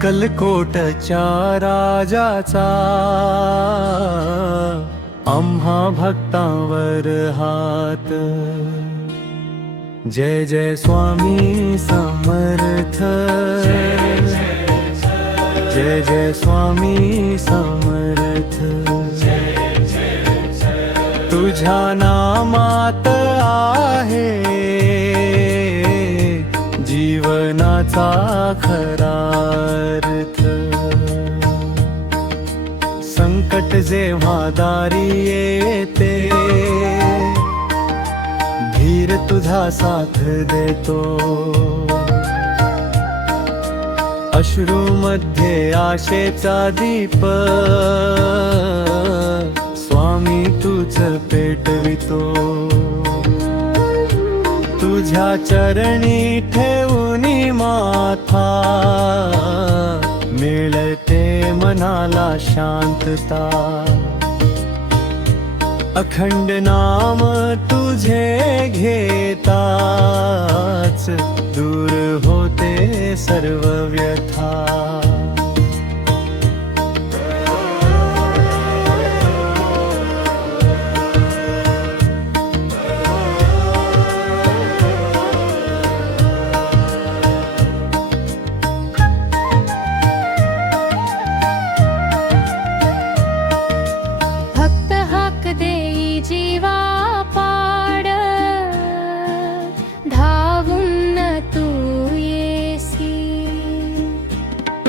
अक्कलकोटच्या राजाचा आम्हा भक्तांवर हात। जय जय स्वामी समर्थ, जय जय स्वामी समर्थ। तुझ्या नामात आहे जीवनाचा खरा अर्थ। संकट जेव्हा दारी येते धीर तुझा साथ देतो। अश्रूमध्ये आशेचा दीप स्वामी तूच पेटवितो। तुझ्या चरणी ठेवूनी माथा मिळते मनाला शांतता। अखंड नाम तुझे घेताच दूर होते सर्व व्यथा।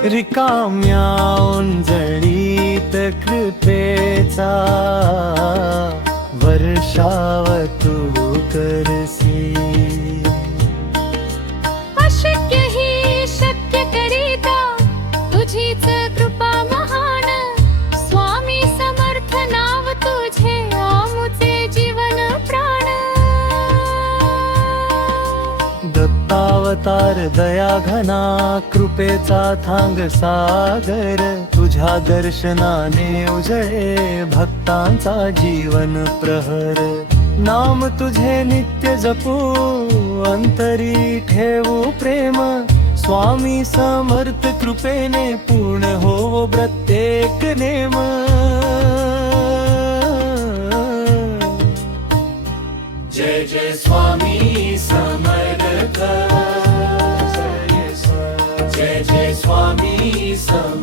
रिकाम्या ओंजळीत कृपेचा वर्षाव तू करसी। अशक्य ही शक्य करीता तुझीच कृपा महान। स्वामी समर्थ नाव तुझे आमुचे जीवन प्राण। दत्तावतार दया घना कृपेचा थांग सागर। तुझ्या दर्शनाने उजळे भक्तांचा जीवन प्रहर। नाम तुझे नित्य जपू अंतरी ठेवू प्रेम। स्वामी समर्थ कृपेने पूर्ण हो प्रत्येक नेम। जय जय स्वामी समर्थ, जय जय स्वामी समर्थ।